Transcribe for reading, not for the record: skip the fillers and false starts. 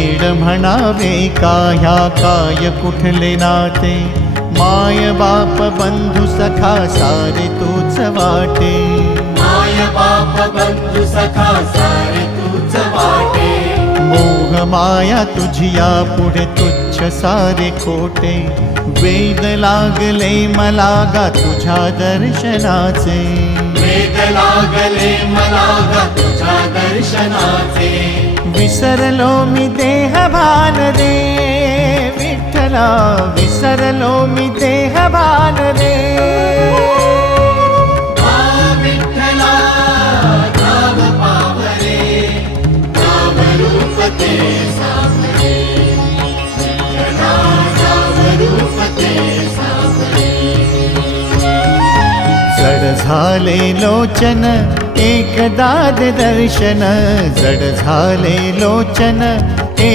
वेड म्हणावे का ह्या काय कुठले नाते, माय बाप बंधू सखा सारे तूच वाटे, माय बाप बंधू सखा सारे तूच वाटे, मोह माया तुझिया पुढे तुच्छ सारे खोटे, वेद लागले मला गा तुझ्या दर्शनाचे, वेद लागले मला गा तुझ्या दर्शनाचे, विसरलो मी देह भान रे विठ्ठला, विसरलो मी देह भान रे, विठ्ठला नाव पावरे, नाव रूप ते सावरे, विठ्ठला नाव रूप ते सावरे. जड झाले लोचन एकदा दे दर्शन, जड झाले लोचन